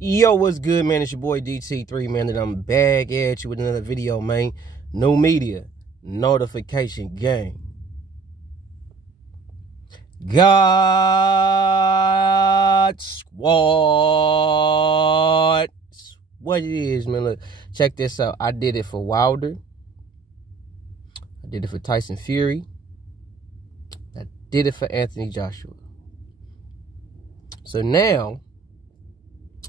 Yo, what's good, man? It's your boy DT3, man, and I'm back at you with another video, man. New media, notification gang. God Squad. What it is, man. Look, check this out. I did it for Wilder. I did it for Tyson Fury. I did it for Anthony Joshua. So now,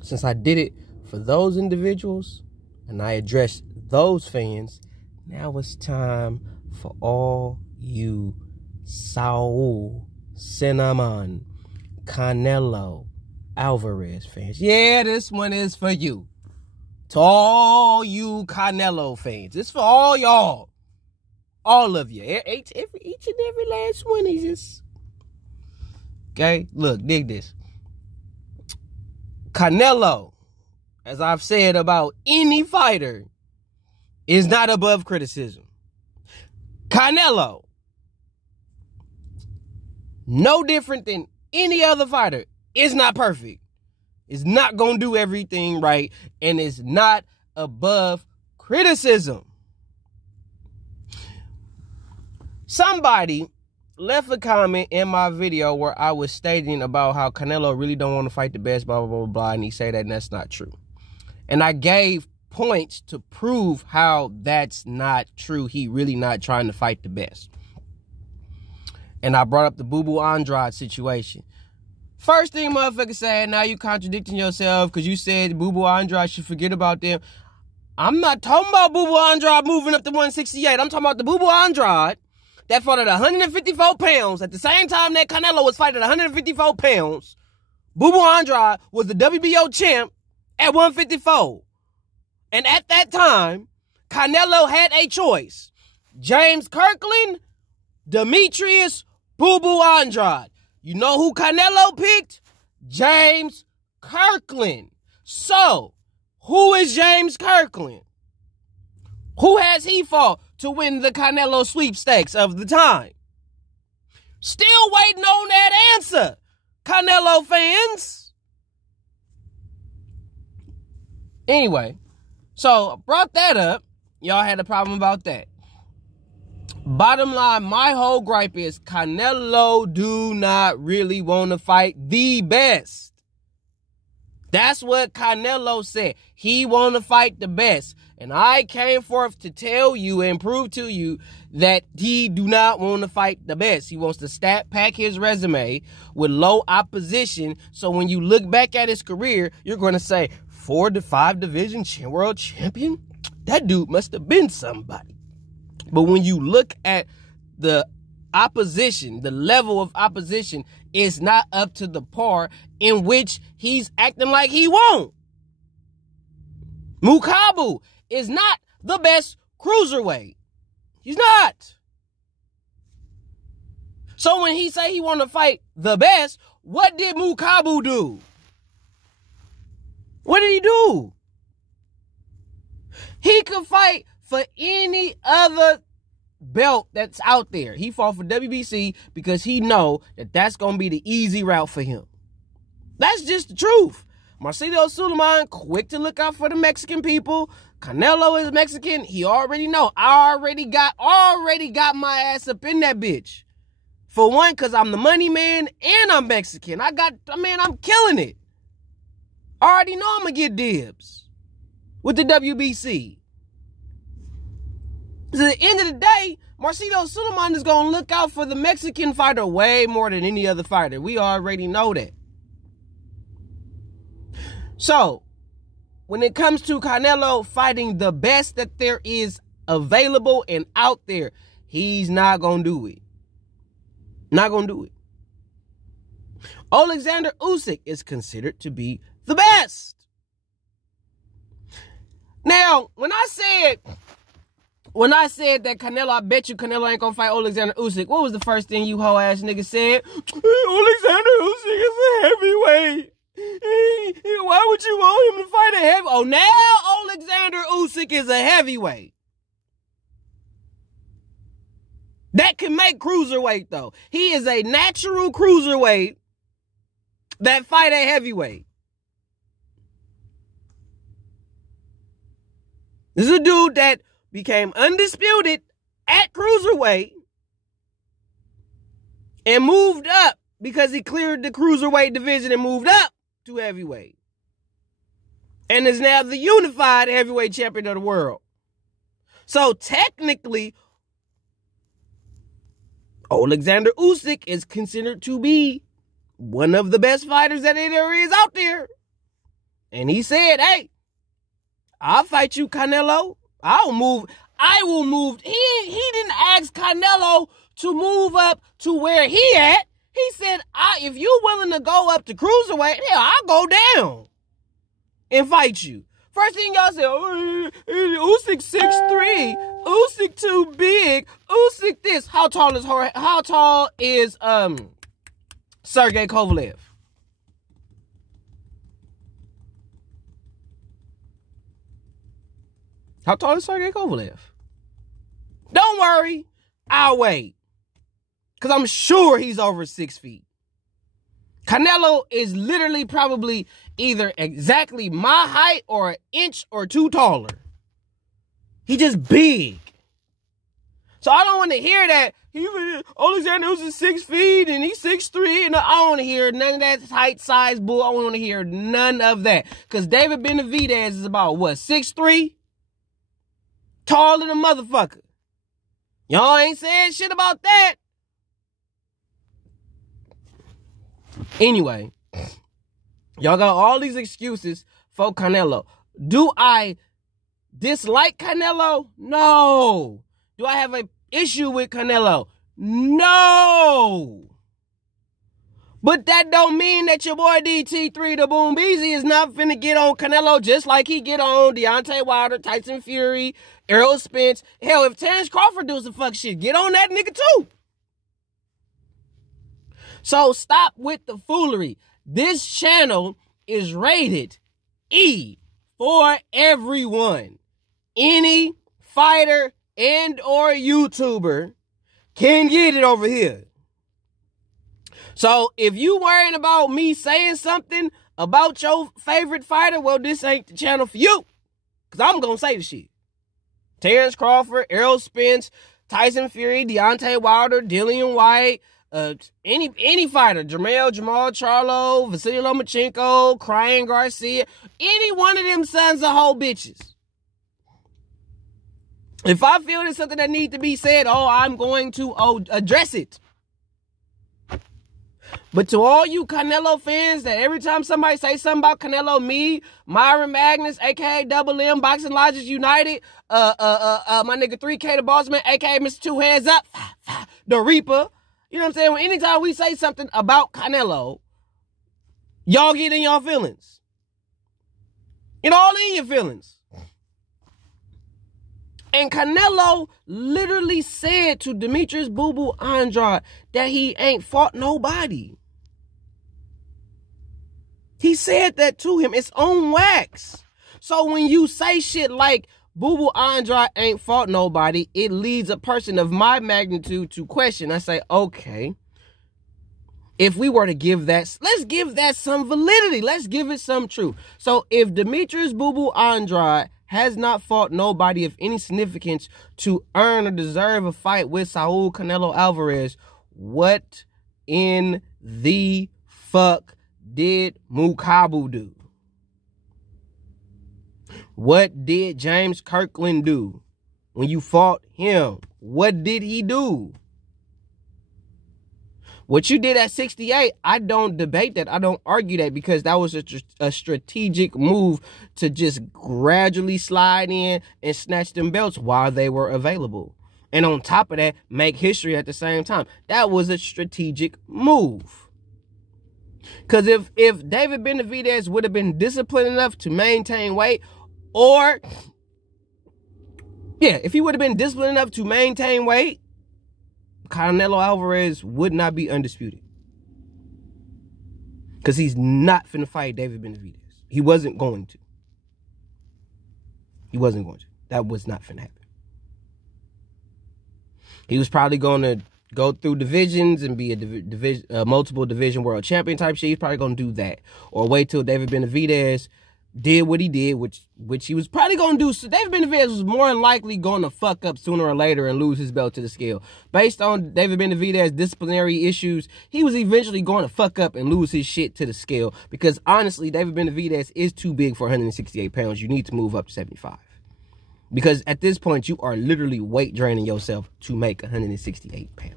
since I did it for those individuals and I addressed those fans, now it's time for all you Saul Cinnamon Canelo Alvarez fans. Yeah, this one is for you. To all you Canelo fans. It's for all y'all. All of you. Each and every last one is just... Okay? Look, dig this. Canelo, as I've said about any fighter, is not above criticism. Canelo, no different than any other fighter, is not perfect. Is not going to do everything right and is not above criticism. Somebody left a comment in my video where I was stating about how Canelo really don't want to fight the best, blah, blah, blah, blah, and he said that and that's not true. And I gave points to prove how that's not true. He really not trying to fight the best. And I brought up the Boo Boo Andrade situation. First thing motherfucker said, now you contradicting yourself because you said Boo Boo Andrade should forget about them. I'm not talking about Boo Boo Andrade moving up to 168. I'm talking about the Boo Boo Andrade that fought at 154 pounds. At the same time that Canelo was fighting at 154 pounds, Boo Boo Andrade was the WBO champ at 154. And at that time, Canelo had a choice. James Kirkland, Demetrius Boo Boo Andrade. You know who Canelo picked? James Kirkland. So, who is James Kirkland? Who has he fought to win the Canelo sweepstakes of the time? Still waiting on that answer, Canelo fans. Anyway, so I brought that up. Y'all had a problem about that. Bottom line, my whole gripe is Canelo do not really want to fight the best. That's what Canelo said. He want to fight the best. And I came forth to tell you and prove to you that he do not want to fight the best. He wants to stat pack his resume with low opposition. So when you look back at his career, you're going to say, 4 to 5 division world champion? That dude must have been somebody. But when you look at the opposition, the level of opposition is not up to the par in which he's acting like he won't. Mukabu is not the best cruiserweight. He's not. So when he say he want to fight the best, what did Mukabu do? What did he do? He could fight for any other belt that's out there. He fought for WBC because he know that that's going to be the easy route for him. That's just the truth. Marcelo Suleiman, quick to look out for the Mexican people. Canelo is Mexican. He already know. I already got my ass up in that bitch. For one, because I'm the money man and I'm Mexican. I'm killing it. I already know I'm going to get dibs with the WBC. At the end of the day, Marcelo Suleiman is going to look out for the Mexican fighter way more than any other fighter. We already know that. So, when it comes to Canelo fighting the best that there is available and out there, he's not going to do it. Not going to do it. Alexander Usyk is considered to be the best. Now, when I said that Canelo, I bet you Canelo ain't gonna fight Alexander Usyk, what was the first thing you hoe ass niggas said? Alexander Usyk is a heavyweight. Why would you want him to fight a heavyweight? Oh, now Alexander Usyk is a heavyweight. That can make cruiserweight, though. He is a natural cruiserweight that fight a heavyweight. This is a dude that became undisputed at cruiserweight and moved up because he cleared the cruiserweight division and moved up to heavyweight. And is now the unified heavyweight champion of the world. So technically, Alexander Usyk is considered to be one of the best fighters that there is out there. And he said, hey, I'll fight you, Canelo. I will move. He didn't ask Canelo to move up to where he at. He said, if you willing to go up to cruiserweight, hell, I'll go down and fight you. First thing y'all say, oh, Usyk 6'3", Usyk too big, Usyk this. How tall is Sergey Kovalev? How tall is Sergey Kovalev? Don't worry, I'll wait. Because I'm sure he's over 6 feet. Canelo is literally probably either exactly my height or an inch or two taller. He just big. So I don't want to hear that. Alexander was 6 feet and he's 6'3". And I don't want to hear none of that height, size bull. I don't want to hear none of that. Because David Benavidez is about, what, 6'3"? Taller than a motherfucker. Y'all ain't saying shit about that. Anyway, y'all got all these excuses for Canelo. Do I dislike Canelo? No. Do I have an issue with Canelo? No. But that don't mean that your boy DT3, the Boom Beezy, is not finna get on Canelo just like he get on Deontay Wilder, Tyson Fury, Errol Spence. Hell, if Terrence Crawford does some fuck shit, get on that nigga too. So stop with the foolery. This channel is rated E for everyone. Any fighter and or YouTuber can get it over here. So if you worrying about me saying something about your favorite fighter, well, this ain't the channel for you. Because I'm going to say the shit. Terrence Crawford, Errol Spence, Tyson Fury, Deontay Wilder, Dillian White, any fighter, Jamal Charlo, Vasily Lomachenko, Ryan Garcia, any one of them sons of hoe bitches. If I feel there's something that needs to be said, I'm going to address it. But to all you Canelo fans that every time somebody say something about Canelo, me, Myron Magnus, a.k.a. Double M, Boxing Logics United, my nigga 3K the Bossman, a.k.a. Mr. Two Hands Up, the Reaper. You know what I'm saying? Well, anytime we say something about Canelo, y'all get in your feelings. Get all in your feelings. And Canelo literally said to Demetrius Boo Boo Andrade that he ain't fought nobody. He said that to him. It's on wax. So when you say shit like Boo Boo Andrade ain't fought nobody, it leads a person of my magnitude to question. I say, okay, if we were to give that, let's give that some validity. Let's give it some truth. So if Demetrius Boo Boo Andrade has not fought nobody of any significance to earn or deserve a fight with Saul Canelo Alvarez, what in the fuck did Mukabu do? What did James Kirkland do when you fought him? What did he do? What you did at 68, I don't debate that. I don't argue that because that was a strategic move to just gradually slide in and snatch them belts while they were available. And on top of that, make history at the same time. That was a strategic move. Because if David Benavidez would have been disciplined enough to maintain weight, or, yeah, if he would have been disciplined enough to maintain weight, Canelo Alvarez would not be undisputed. Because he's not finna fight David Benavidez. He wasn't going to. He wasn't going to. That was not finna happen. He was probably going to go through divisions and be a multiple division world champion type shit. He's probably going to do that. Or wait till David Benavidez did what he did, which he was probably going to do. So David Benavidez was more than likely going to fuck up sooner or later and lose his belt to the scale. Based on David Benavidez's disciplinary issues, he was eventually going to fuck up and lose his shit to the scale. Because honestly, David Benavidez is too big for 168 pounds. You need to move up to 75. Because at this point, you are literally weight draining yourself to make 168 pounds.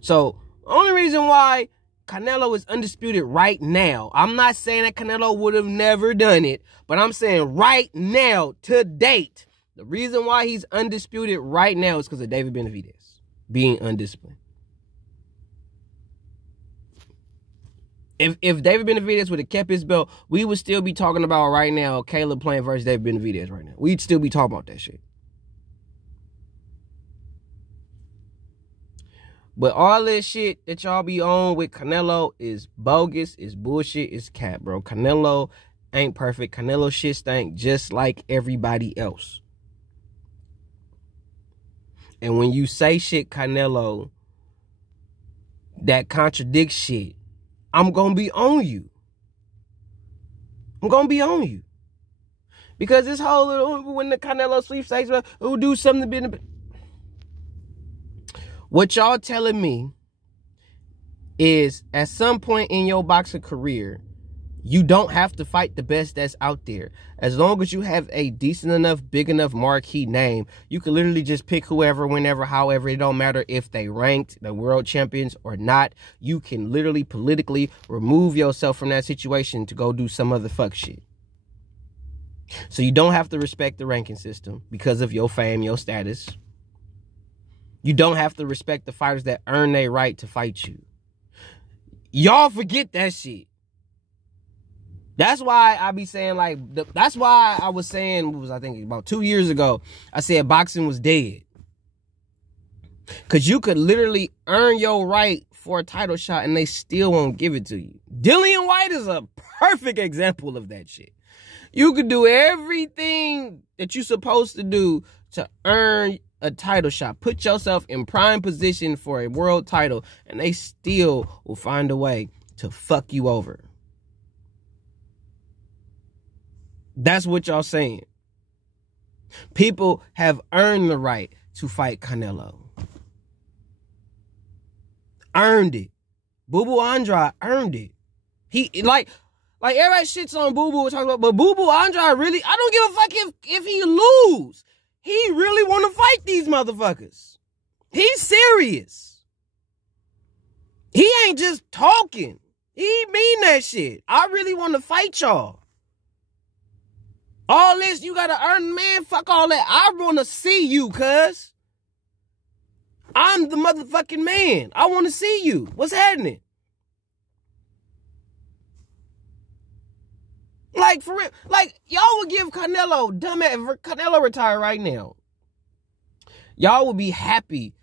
So, only reason why Canelo is undisputed right now, I'm not saying that Canelo would have never done it, but I'm saying right now, to date, the reason why he's undisputed right now is because of David Benavidez being undisciplined. If David Benavidez would have kept his belt, we would still be talking about right now Caleb playing versus David Benavidez right now. We'd still be talking about that shit. But all this shit that y'all be on with Canelo is bogus, is bullshit, is cap, bro. Canelo ain't perfect. Canelo shit stank just like everybody else. And when you say shit, Canelo, that contradicts shit, I'm gonna be on you. I'm gonna be on you. Because this whole little, when the Canelo sweepstakes, who do something to be... What y'all telling me is at some point in your boxing career, you don't have to fight the best that's out there. As long as you have a decent enough, big enough marquee name, you can literally just pick whoever, whenever, however. It don't matter if they ranked the world champions or not. You can literally politically remove yourself from that situation to go do some other fuck shit. So you don't have to respect the ranking system because of your fame, your status. You don't have to respect the fighters that earn their right to fight you. Y'all forget that shit. That's why I be saying, like, that's why I was saying, I think about 2 years ago, I said boxing was dead. Because you could literally earn your right for a title shot and they still won't give it to you. Dillian White is a perfect example of that shit. You could do everything that you're supposed to do to earn a title shot. Put yourself in prime position for a world title, and they still will find a way to fuck you over. That's what y'all saying. People have earned the right to fight Canelo. Earned it. Boo Boo Andrade earned it. He, like everybody shits on Boo Boo talking about, but Boo Boo Andrade really, I don't give a fuck if he lose. He really want to fight these motherfuckers. He's serious. He ain't just talking. He mean that shit. I really want to fight y'all. All this, you got to earn, man, fuck all that. I want to see you, cuz. I'm the motherfucking man. I want to see you. What's happening? Like, for real, like, y'all would give Canelo, dumbass, Canelo retire right now. Y'all would be happy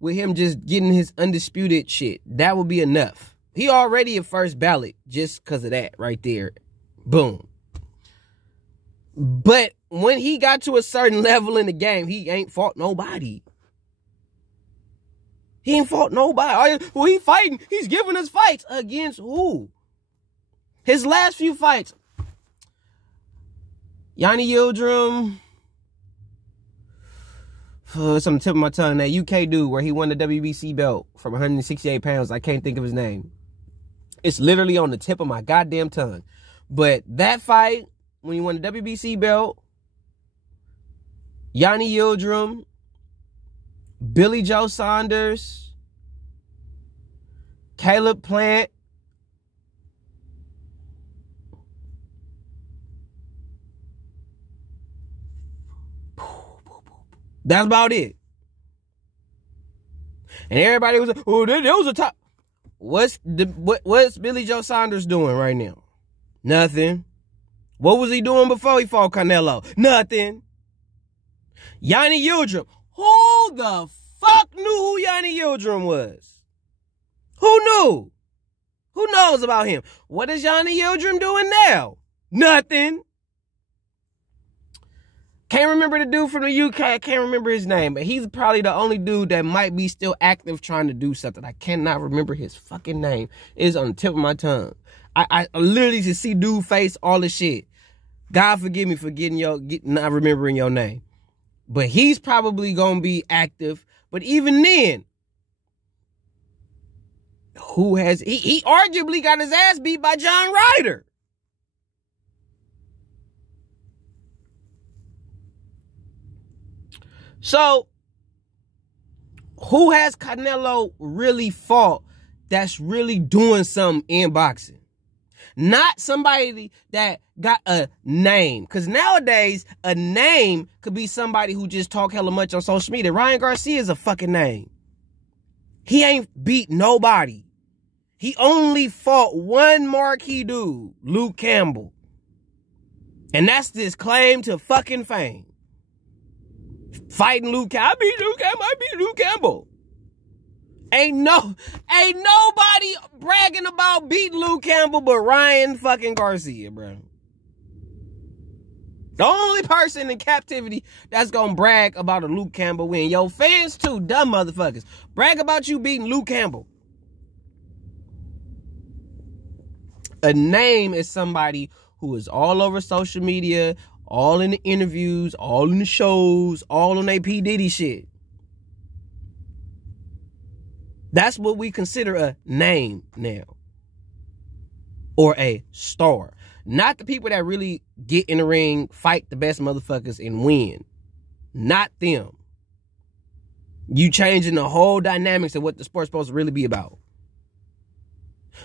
with him just getting his undisputed shit. That would be enough. He already a first ballot just because of that right there. Boom. But when he got to a certain level in the game, he ain't fought nobody. He ain't fought nobody. Well, he fighting. He's giving us fights. Against who? His last few fights. Yanni Yildirim. It's on the tip of my tongue. That UK dude where he won the WBC belt from 168 pounds. I can't think of his name. It's literally on the tip of my goddamn tongue. But that fight, when he won the WBC belt, Yanni Yildirim, Billy Joe Saunders, Caleb Plant, that's about it. And everybody was like, oh, there was a top. What's Billy Joe Saunders doing right now? Nothing. What was he doing before he fought Canelo? Nothing. Yanni Yildirim. Who the fuck knew who Yanni Yildirim was? Who knew? Who knows about him? What is Yanni Yildirim doing now? Nothing. Can't remember the dude from the UK. I can't remember his name, but he's probably the only dude that might be still active trying to do something. I cannot remember his fucking name. It is on the tip of my tongue. I literally just see dude face all the shit. God forgive me for not remembering your name. But he's probably going to be active. But even then, he arguably got his ass beat by John Ryder. So, who has Canelo really fought that's really doing something in boxing? Not somebody that got a name. Because nowadays, a name could be somebody who just talk hella much on social media. Ryan Garcia is a fucking name. He ain't beat nobody. He only fought one marquee dude, Luke Campbell. And that's this claim to fucking fame. Fighting Luke Campbell. I beat Luke Campbell. Ain't nobody bragging about beating Luke Campbell but Ryan fucking Garcia, bro. The only person in captivity that's gonna brag about a Luke Campbell win. Yo, fans too, dumb motherfuckers. Brag about you beating Luke Campbell. A name is somebody who is all over social media, all in the interviews, all in the shows, all on their P. Diddy shit. That's what we consider a name now. Or a star. Not the people that really get in the ring, fight the best motherfuckers, and win. Not them. You changing the whole dynamics of what the sport's supposed to really be about.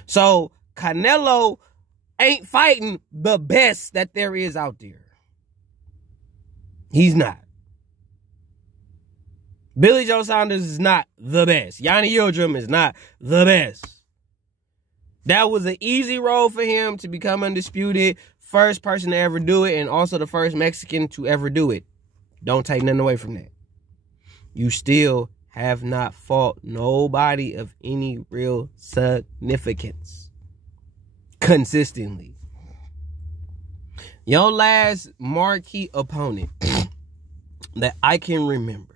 So, Canelo ain't fighting the best that there is out there. He's not. Billy Joe Saunders is not the best. Yanni Yildirim is not the best. That was an easy road for him to become undisputed. First person to ever do it, and also the first Mexican to ever do it. Don't take nothing away from that. You still have not fought nobody of any real significance consistently. Your last marquee opponent that I can remember,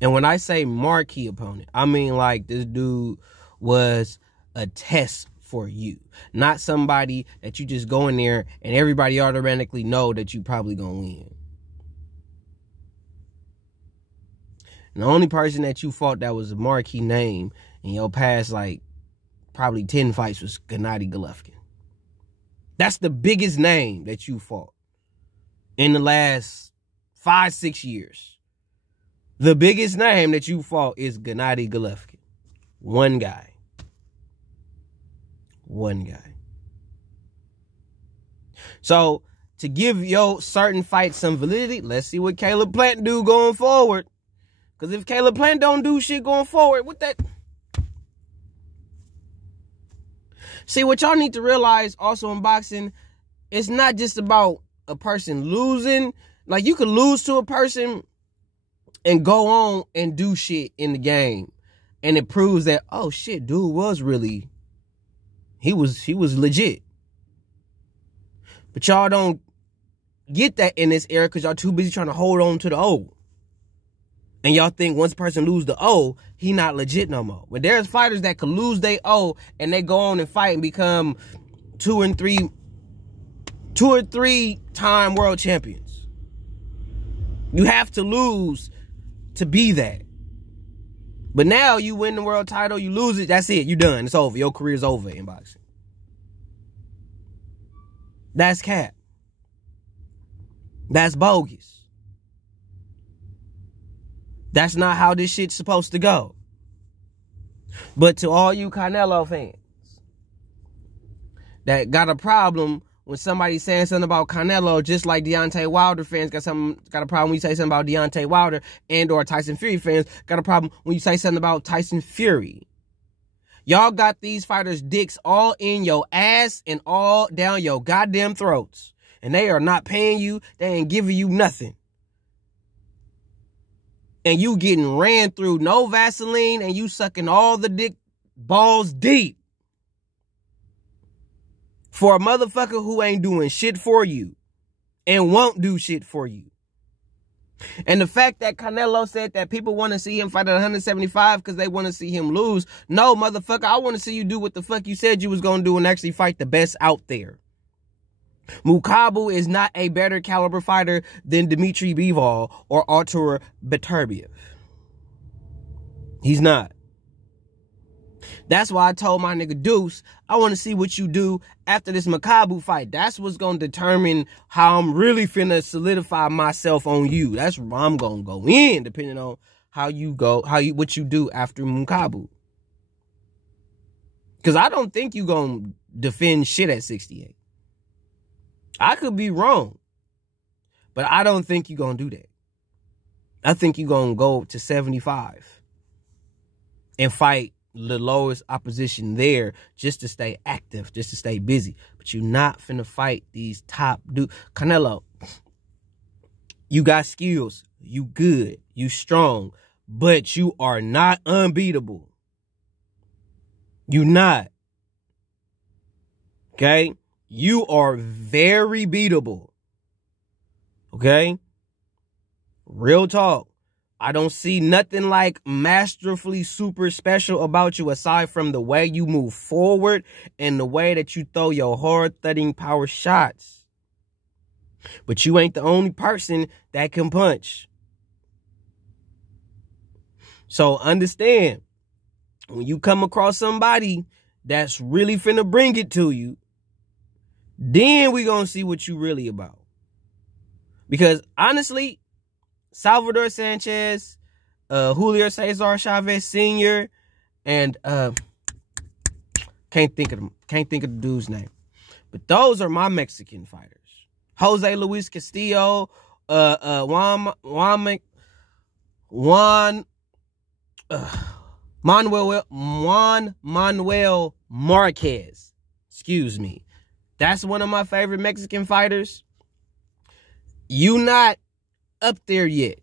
and when I say marquee opponent, I mean like this dude was a test for you. Not somebody that you just go in there and everybody automatically know that you probably gonna win. And the only person that you fought that was a marquee name in your past like probably 10 fights was Gennady Golovkin. That's the biggest name that you fought in the last 5-6 years. The biggest name that you fought is Gennady Golovkin. One guy. One guy. So, to give your certain fights some validity, let's see what Caleb Plant do going forward. Because if Caleb Plant don't do shit going forward, what that... See, what y'all need to realize also in boxing, it's not just about a person losing. Like, you could lose to a person and go on and do shit in the game. And it proves that, oh shit, dude was really... He was legit. But y'all don't get that in this era because y'all too busy trying to hold on to the O. And y'all think once a person lose the O, he not legit no more. But there's fighters that could lose their O and they go on and fight and become 2 or 3 time world champions. You have to lose to be that. But now you win the world title, you lose it, that's it, you done. It's over. Your career's over in boxing. That's cap. That's bogus. That's not how this shit's supposed to go. But to all you Canelo fans that got a problem when somebody's saying something about Canelo, just like Deontay Wilder fans got a problem when you say something about Deontay Wilder, and or Tyson Fury fans got a problem when you say something about Tyson Fury. Y'all got these fighters' dicks all in your ass and all down your goddamn throats. And they are not paying you. They ain't giving you nothing. And you getting ran through, no Vaseline, and you sucking all the dick balls deep. For a motherfucker who ain't doing shit for you and won't do shit for you. And the fact that Canelo said that people want to see him fight at 175 because they want to see him lose. No, motherfucker, I want to see you do what the fuck you said you was going to do and actually fight the best out there. Mukabu is not a better caliber fighter than Dmitry Bivol or Artur Beterbiev. He's not. That's why I told my nigga Deuce, I want to see what you do after this Mukabu fight. That's what's going to determine how I'm really finna solidify myself on you. That's where I'm going to go in, depending on how you go, what you do after Mukabu. Because I don't think you going to defend shit at 68. I could be wrong, but I don't think you're going to do that. I think you're going to go to 75 and fight the lowest opposition there just to stay active, just to stay busy. But you're not finna fight these top dudes. Canelo, you got skills. You good. You strong. But you are not unbeatable. You not. Okay? You are very beatable. Okay? Real talk. I don't see nothing like masterfully super special about you aside from the way you move forward and the way that you throw your hard thudding power shots. But you ain't the only person that can punch. So understand, when you come across somebody that's really finna bring it to you, then we gonna see what you really about. Because honestly, Salvador Sanchez, Julio Cesar Chavez Sr., and can't think of the dude's name. But those are my Mexican fighters. Jose Luis Castillo, Juan Manuel Marquez. Excuse me. That's one of my favorite Mexican fighters. You not up there yet.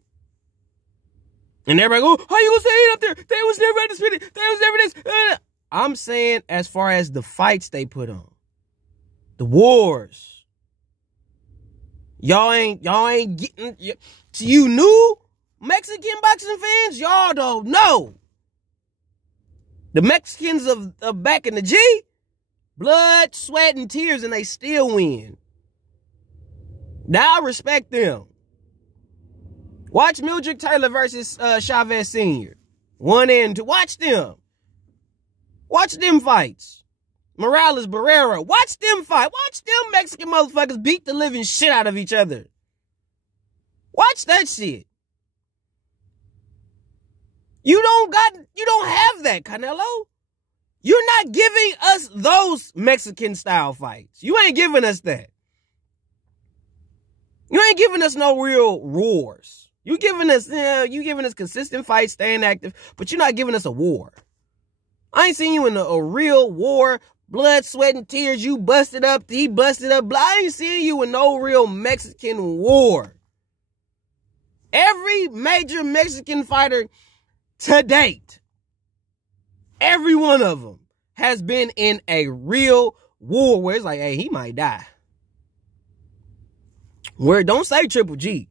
And everybody go, how you gonna say it up there? They was never at the spin. They was never this. I'm saying as far as the fights they put on. The wars. Y'all ain't getting, you new Mexican boxing fans, y'all don't know. The Mexicans of back in the G, blood, sweat, and tears, and they still win. Now I respect them. Watch Mildred Taylor versus Chavez Sr. 1 and 2. Watch them. Watch them fights. Morales Barrera. Watch them fight. Watch them Mexican motherfuckers beat the living shit out of each other. Watch that shit. You don't have that, Canelo. You're not giving us those Mexican style fights. You ain't giving us that. You ain't giving us no real roars. You giving us consistent fights, staying active, but you're not giving us a war. I ain't seen you in a real war, blood, sweat, and tears. You busted up, he busted up. I ain't seen you in no real Mexican war. Every major Mexican fighter to date, every one of them has been in a real war where it's like, hey, he might die. Where don't say Triple G.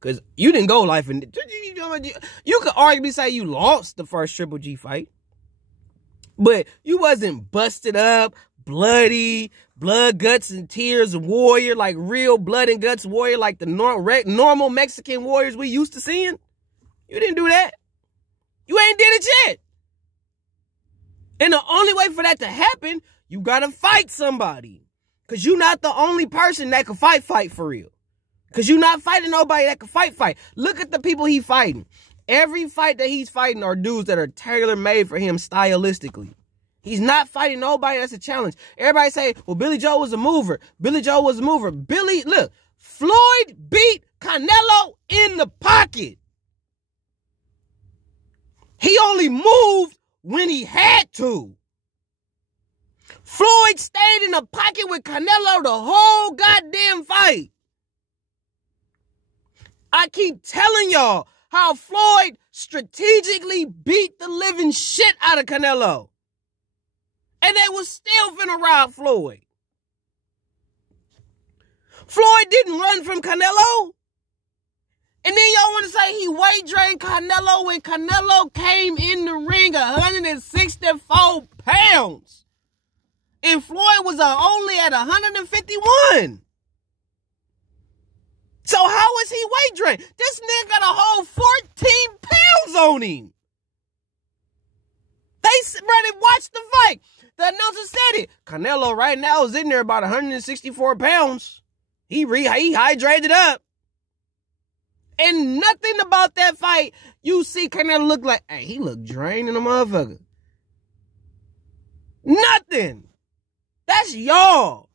Because you didn't go life and you could arguably say you lost the first Triple G fight. But you wasn't busted up, bloody, blood, guts, and tears warrior, like real blood and guts warrior, like the normal Mexican warriors we used to seeing. You didn't do that. You ain't did it yet. And the only way for that to happen, you gotta fight somebody. Because you're not the only person that can fight for real. Because you're not fighting nobody that can fight. Look at the people he's fighting. Every fight that he's fighting are dudes that are tailor-made for him stylistically. He's not fighting nobody that's a challenge. Everybody say, well, Billy Joe was a mover. Billy Joe was a mover. Look, Floyd beat Canelo in the pocket. He only moved when he had to. Floyd stayed in the pocket with Canelo the whole goddamn fight. I keep telling y'all how Floyd strategically beat the living shit out of Canelo. And they was still finna rob Floyd. Floyd didn't run from Canelo. And then y'all want to say he weight drained Canelo when Canelo came in the ring 164 pounds. And Floyd was only at 151. So how is he weight drained? This nigga got a whole 14 pounds on him. They watched the fight. The announcer said it. Canelo right now is in there about 164 pounds. He hydrated up. And nothing about that fight, you see Canelo look like, hey, he look drained in a motherfucker. Nothing. That's y'all.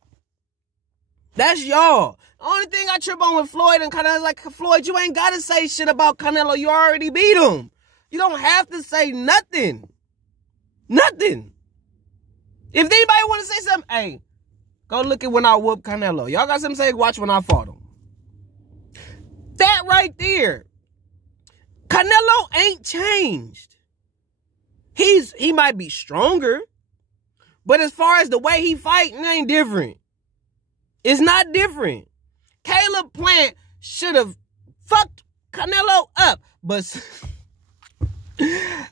That's y'all. The only thing I trip on with Floyd and Canelo is like, Floyd, you ain't got to say shit about Canelo. You already beat him. You don't have to say nothing. Nothing. If anybody want to say something, hey, go look at when I whooped Canelo. Y'all got something to say, watch when I fought him. That right there. Canelo ain't changed. He might be stronger, but as far as the way he fight, it ain't different. It's not different. Caleb Plant should have fucked Canelo up. But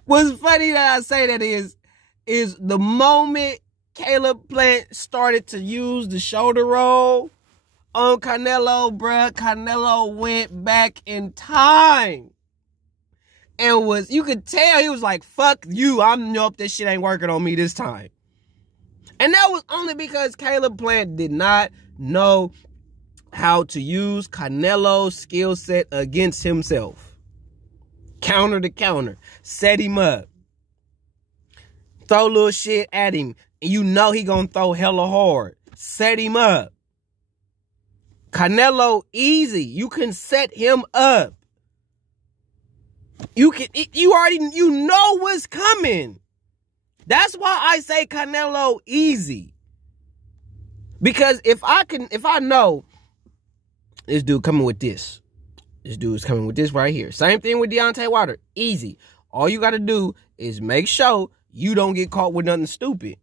what's funny that I say that is the moment Caleb Plant started to use the shoulder roll on Canelo, bruh, Canelo went back in time. And you could tell he was like, fuck you. Nope, this shit ain't working on me this time. And that was only because Caleb Plant did not know how to use Canelo's skill set against himself. Counter to counter. Set him up. Throw little shit at him. And you know he gonna throw hella hard. Set him up. Canelo easy. You can set him up. You know what's coming. That's why I say Canelo easy. Because if I know this dude coming with this. This dude is coming with this right here. Same thing with Deontay Wilder. Easy. All you got to do is make sure you don't get caught with nothing stupid.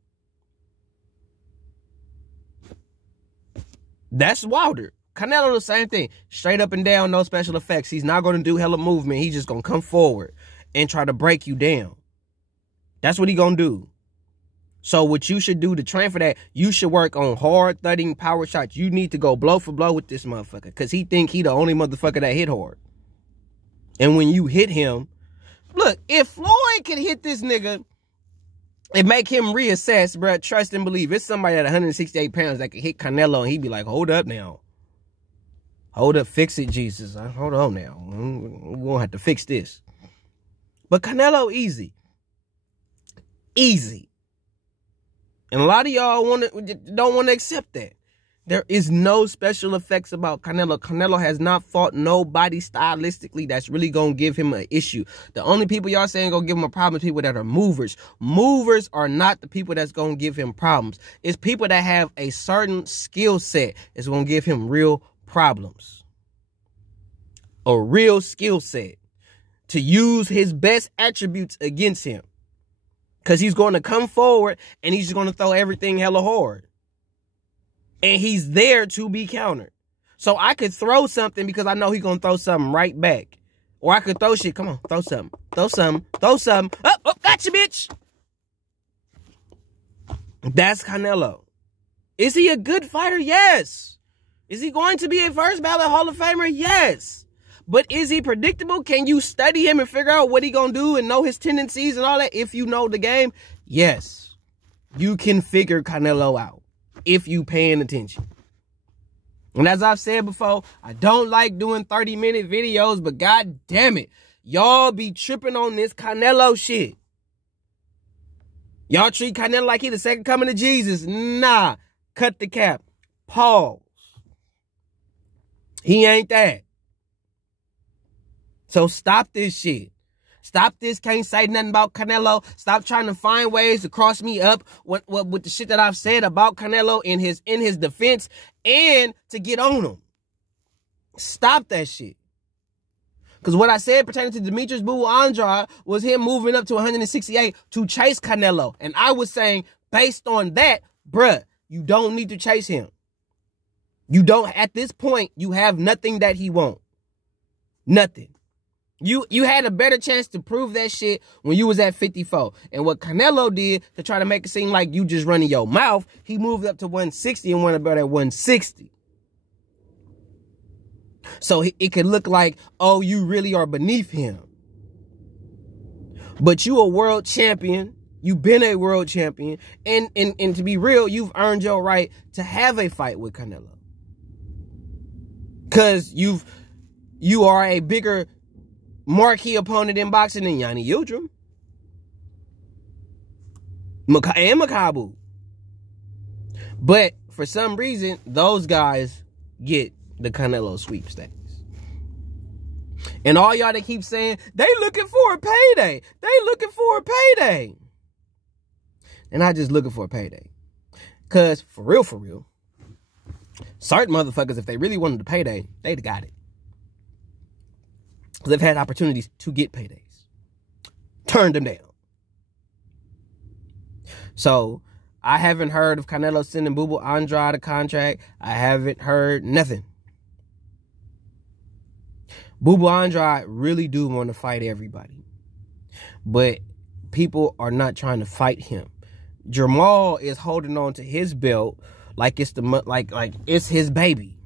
That's Wilder. Canelo, the same thing. Straight up and down, no special effects. He's not going to do hella movement. He's just going to come forward and try to break you down. That's what he going to do. So what you should do to train for that, you should work on hard, thudding power shots. You need to go blow for blow with this motherfucker because he think he the only motherfucker that hit hard. And when you hit him, look, if Floyd could hit this nigga and make him reassess, bro, trust and believe, it's somebody at 168 pounds that could hit Canelo and he'd be like, hold up now. Hold up, fix it, Jesus. Hold on now. We're going to have to fix this. But Canelo, easy. Easy. And a lot of y'all don't want to accept that. There is no special effects about Canelo. Canelo has not fought nobody stylistically that's really going to give him an issue. The only people y'all saying going to give him a problem is people that are movers. Movers are not the people that's going to give him problems. It's people that have a certain skill set that's going to give him real problems. A real skill set to use his best attributes against him. Because he's going to come forward and he's just going to throw everything hella hard. And he's there to be countered. So I could throw something because I know he's going to throw something right back. Or I could throw shit. Come on, throw something. Throw something. Throw something. Oh, gotcha, bitch. That's Canelo. Is he a good fighter? Yes. Is he going to be a first ballot Hall of Famer? Yes. But is he predictable? Can you study him and figure out what he gonna do and know his tendencies and all that if you know the game? Yes. You can figure Canelo out if you paying attention. And as I've said before, I don't like doing 30-minute videos, but god damn it, y'all be tripping on this Canelo shit. Y'all treat Canelo like he the second coming of Jesus. Nah. Cut the cap. Pause. He ain't that. So stop this shit. Stop this. Can't say nothing about Canelo. Stop trying to find ways to cross me up with the shit that I've said about Canelo in his defense and to get on him. Stop that shit. Because what I said pertaining to Demetrius Boo Andrade was him moving up to 168 to chase Canelo. And I was saying, based on that, bruh, you don't need to chase him. You don't, at this point, you have nothing that he won't. Nothing. You had a better chance to prove that shit when you was at 54. And what Canelo did to try to make it seem like you just running your mouth, he moved up to 160 and won about at 160. So it could look like, oh, you really are beneath him. But you a world champion. You've been a world champion. And to be real, you've earned your right to have a fight with Canelo. Because you are a bigger marquee opponent in boxing than Yanni Yildirim and Makabu. But for some reason, those guys get the Canelo sweepstakes. And all y'all that keep saying, they looking for a payday. They looking for a payday. And I just looking for a payday. Because for real, certain motherfuckers, if they really wanted a payday, they'd have got it. Because they've had opportunities to get paydays. Turned them down. So, I haven't heard of Canelo sending Bubu Andrade a contract. I haven't heard nothing. Bubu Andrade really do want to fight everybody. But people are not trying to fight him. Jamal is holding on to his belt like it's it's his baby.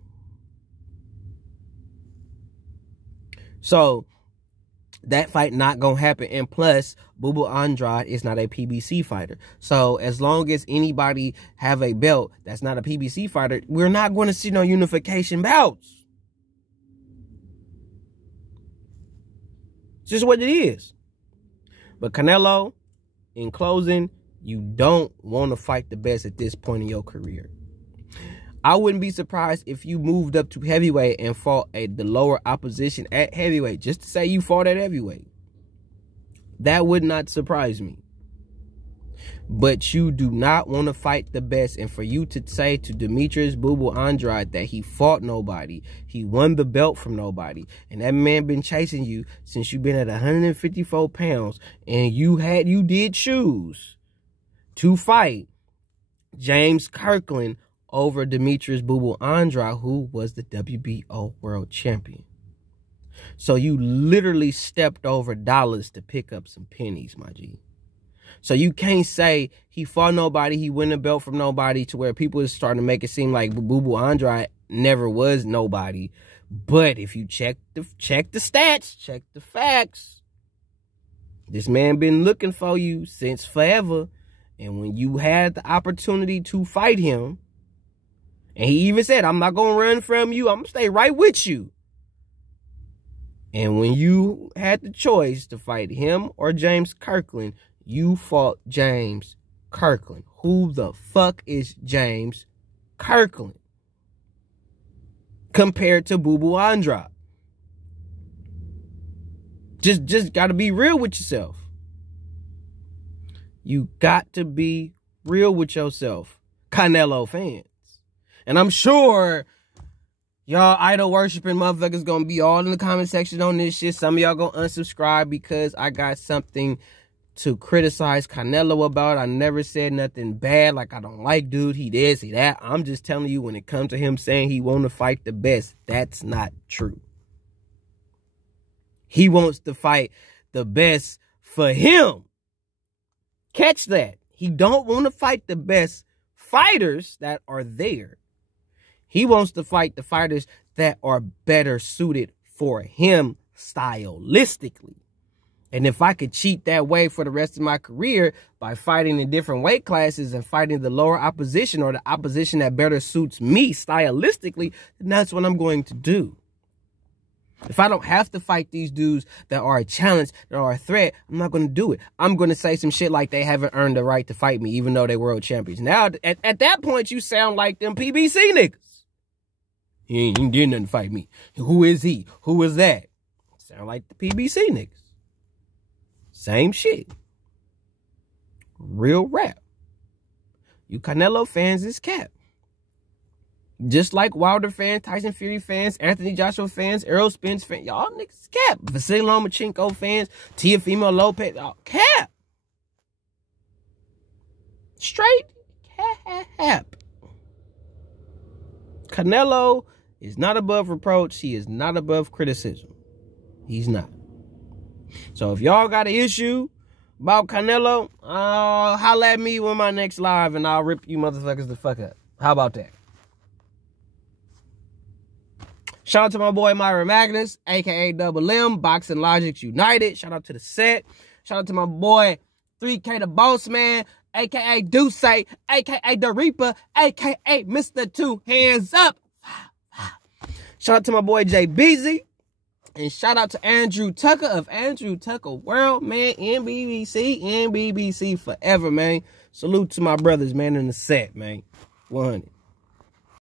So that fight not gonna happen. And plus, Bubu Andrade is not a PBC fighter. So as long as anybody have a belt that's not a PBC fighter, we're not going to see no unification bouts. It's just what it is. But Canelo, in closing, you don't want to fight the best at this point in your career. I wouldn't be surprised if you moved up to heavyweight and fought the lower opposition at heavyweight. Just to say you fought at heavyweight. That would not surprise me. But you do not want to fight the best. And for you to say to Demetrius Bubu Andrade that he fought nobody, he won the belt from nobody, and that man been chasing you since you've been at 154 pounds, and you did choose to fight James Kirkland over Demetrius Bubu Andrade, who was the WBO world champion. So you literally stepped over dollars to pick up some pennies, my G. So you can't say he fought nobody, he won a belt from nobody, to where people are starting to make it seem like Bubu Andrade never was nobody. But if you check the stats, check the facts, this man been looking for you since forever. And when you had the opportunity to fight him, and he even said, I'm not going to run from you, I'm going to stay right with you. And when you had the choice to fight him or James Kirkland, you fought James Kirkland. Who the fuck is James Kirkland compared to Bubu Andrade? Just got to be real with yourself. You got to be real with yourself, Canelo fans. And I'm sure y'all idol worshiping motherfuckers gonna be all in the comment section on this shit. Some of y'all gonna unsubscribe because I got something to criticize Canelo about. I never said nothing bad, like I don't like dude, he did say that. I'm just telling you, when it comes to him saying he want to fight the best, that's not true. He wants to fight the best for him. Catch that. He don't want to fight the best fighters that are there. He wants to fight the fighters that are better suited for him stylistically. And if I could cheat that way for the rest of my career by fighting in different weight classes and fighting the lower opposition or the opposition that better suits me stylistically, then that's what I'm going to do. If I don't have to fight these dudes that are a challenge, that are a threat, I'm not going to do it. I'm going to say some shit like they haven't earned the right to fight me, even though they're world champions. Now, at that point, you sound like them PBC niggas. He ain't did nothing to fight me. Who is he? Who is that? Sound like the PBC niggas. Same shit. Real rap. You Canelo fans is cap. Just like Wilder fans, Tyson Fury fans, Anthony Joshua fans, Errol Spence fans, y'all niggas cap. Vasily Lomachenko fans, Teofimo Lopez, y'all cap. Straight cap. Canelo is not above reproach. He is not above criticism. He's not. So if y'all got an issue about Canelo, holla at me with my next live and I'll rip you motherfuckers the fuck up. How about that? Shout out to my boy Myra Magnus, a.k.a. Double M, Boxing Logics United. Shout out to the set. Shout out to my boy 3K the Boss Man, a.k.a. Deuce, a.k.a. The Reaper, a.k.a. Mr. Two Hands Up. Shout out to my boy Jay Beezy. And shout out to Andrew Tucker of Andrew Tucker World, man. NBBC forever, man. Salute to my brothers, man, in the set, man. 100.